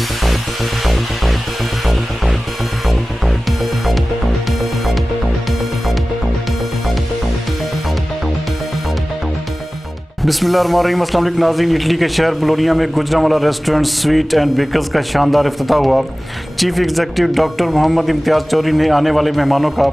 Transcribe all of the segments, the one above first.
بسم اللہ الرحمن الرحیم۔ السلام علیکم ناظرین، اٹلی کے شہر بلونیا میں Gujranwala restaurant sweet and bakery کا شاندار افتتاح ہوا۔ Chief executive doctor Mohammad Imtiaz چوری نے آنے والے مہمانوں کا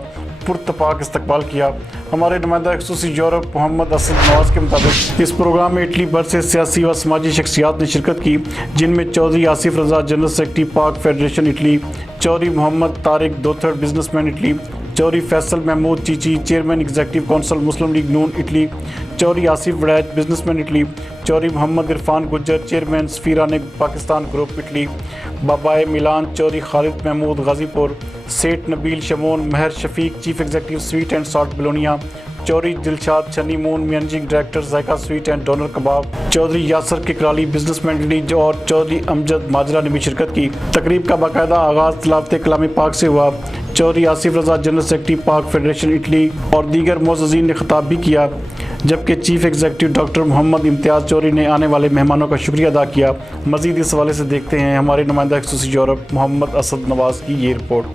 پرتپاک استقبال کیا۔ ہمارے نمائندہ خصوصی یورپ محمد اسد نواز کے مطابق اس پروگرام میں اٹلی بھر سے سیاسی و سماجی شخصیات نے شرکت کی، جن میں Chaudhry Asif Raza general secretary Pak federation Italy, Chaudhry Muhammad Tariq Dothar businessman Italy, Chaudhry Faisal Mehmood Cheechi chairman executive council Muslim League Noon Italy, Chaudhry Asif Waraich businessman Italy, Chaudhry Muhammad Irfan Gujjar chairman Safiran Pakistan group Italy, بابائے Milan Chaudhry Khalid Mehmood Ghazipur, Seth Nabeel Shamoon Mehr Shafiq chief executive sweet and salt Bologna, Chaudhry Dilshad Chhini Moon managing director ذائقہ sweet and doner kebab, Chaudhry Yasir Kakrali businessman Italy اور چودھری امجد ماجرا نے بھی شرکت کی۔ تقریب کا باقاعدہ آغاز تلاوت کلام پاک سے ہوا۔ Chaudhry Asif Raza general secretary Pak federation Italy اور دیگر معززین نے خطاب بھی کیا، جبکہ chief executive doctor Mohammad Imtiaz چوری نے آنے والے مہمانوں کا شکریہ ادا کیا۔ مزید اس حوالے سے دیکھتے ہیں ہمارے نمائندہ خصوصی یورپ محمد اسد نواز کی یہ رپورٹ۔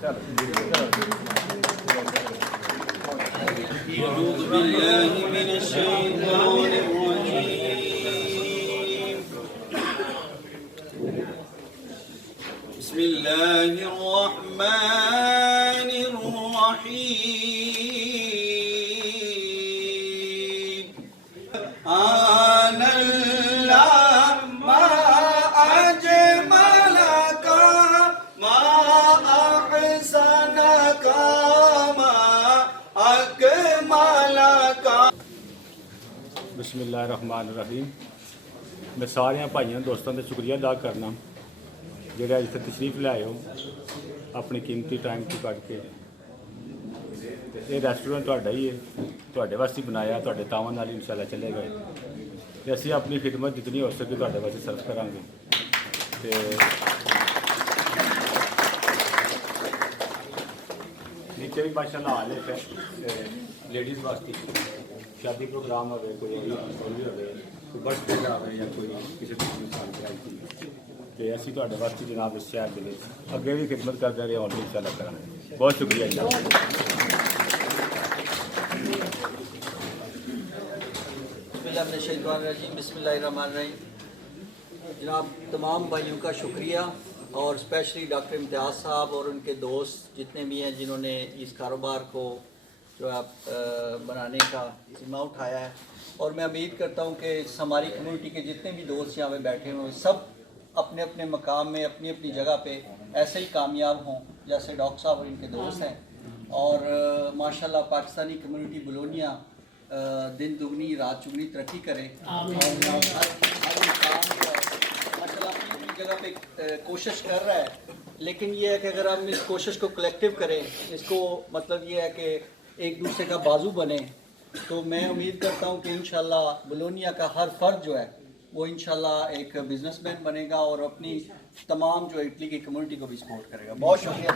بسم اللہ الرحمن الرحیم آن اللہ ما اجملک ما احسنک ما اکملک۔ بسم اللہ الرحمن الرحیم۔ میں سارے بھائیوں دوستوں کا شکریہ ادا کرنا جڑے اج تک تشریف لے آئے ہو اپنی قیمتی ٹائم کو کٹ کے۔ یہ ریسٹورنٹ تہاڈا ہی ہے، تہاڈے واسطے بنایا، تہاڈے تاواں نال انشاءاللہ چلے گئے تے اسی اپنی خدمت جتنی ہو سکے تہاڈے واسطے صرف کریں گے۔ تے نیچے بھی ماشاءاللہ حال ہے لیڈیز واسطے شادی پروگرام ہوئے، کوئی بھی ہوئے، کوئی برتھ ڈے کا ہوئے یا کوئی کسی قسم کی سالگرہ کی کہ اسی تہاڈے واسطے جناب اس شہر دے اگے بھی خدمت کرتے رہے اور بھی انشاءاللہ کریں گے۔ بہت شکریہ جناب۔ بسم اللہ من الشیطان الرجیم، بسم اللہ الرحمن الرحیم۔ جناب تمام بھائیوں کا شکریہ اور اسپیشلی ڈاکٹر امتیاز صاحب اور ان کے دوست جتنے بھی ہیں جنہوں نے اس کاروبار کو جو ہے بنانے کا ذمہ اٹھایا ہے، اور میں امید کرتا ہوں کہ ہماری کمیونٹی کے جتنے بھی دوست یہاں پہ بیٹھے ہوئے سب اپنے اپنے مقام میں اپنی اپنی جگہ پہ ایسے ہی کامیاب ہوں جیسے ڈاکٹر صاحب اور ان کے دوست ہیں، اور ماشاءاللہ پاکستانی کمیونٹی بلونیا دن دگنی رات چگنی ترقی کرے، اور ہر کام ماشاءاللہ اپنی جگہ پہ کوشش کر رہا ہے، لیکن یہ ہے کہ اگر ہم اس کوشش کو کلیکٹیو کریں، اس کو مطلب یہ ہے کہ ایک دوسرے کا بازو بنے، تو میں امید کرتا ہوں کہ انشاءاللہ بلونیا کا ہر فرد جو ہے وہ انشاءاللہ ایک بزنس مین بنے گا اور اپنی تمام جو اٹلی کی کمیونٹی کو بھی سپورٹ کرے گا۔ بہت شکریہ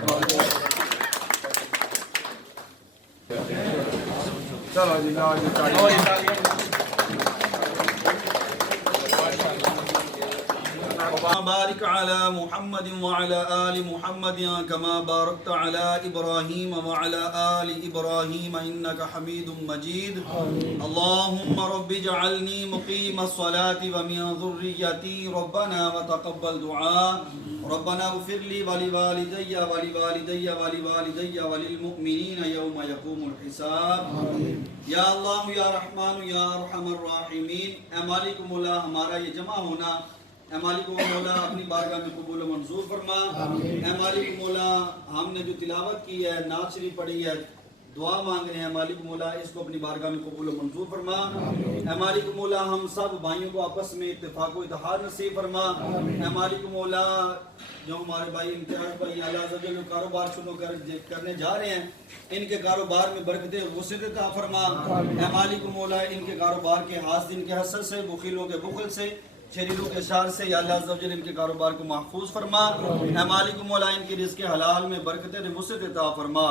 تمام بارك على محمد وعلى آل محمد كما باركت على إبراهيم وعلى آل إبراهيم إنك حميد مجيد. اللهم رب اجعلني مقيم الصلاة ومن ذريتي ربنا وتقبل دعاء. ربنا اغفر لي ولوالدي ولوالدي ولوالدي وللمؤمنين يوم يقوم الحساب. یا اللہ یا رحمان یا ارحم الراحمین. اے مالک مولا ہمارا یہ جمع ہونا اے مالک مولا اپنی بارگاہ میں قبول و منظور فرما. اے مالک مولا ہم نے جو تلاوت کی ہے، نعت شریف پڑھی ہے، دعا مانگ رہے ہیں، مالک مولا اس کو اپنی بارگاہ میں قبول و منظور فرما. اے مالک مولا ہم سب بھائیوں کو آپس میں اتفاق و اتحاد نصیب فرما. اے مالک مولا جو ہمارے بھائی امتیاز بھائی اللہ عز و جل کاروبار شروع کرنے جا رہے ہیں، ان کے کاروبار میں برکت وسعت عطا فرما. اے مالک مولا ان کے کاروبار کے حاسدین کے حسد سے، بخیلوں کے بخل سے، شریروں کے شر سے یا اللہ عز و جل ان کے کاروبار کو محفوظ فرما۔ اے مالک مولا ان کے رزق حلال میں برکتیں اور وسعت عطا فرما۔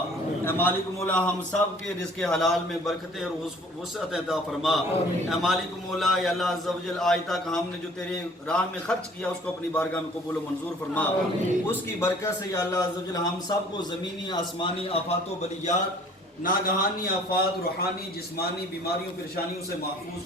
اے مالک مولا ہم سب کے رزق حلال میں برکتیں اور وسعت عطا فرما۔ اے مالک مولا یا اللہ عز و جل آج تک ہم نے جو تیرے راہ میں خرچ کیا اس کو اپنی بارگاہ میں قبول و منظور فرما۔ اس کی برکت سے یا اللہ عز و جل ہم سب کو زمینی آسمانی آفات و بلیات، ناگہانی آفات، روحانی جسمانی بیماریوں پریشانیوں سے محفوظ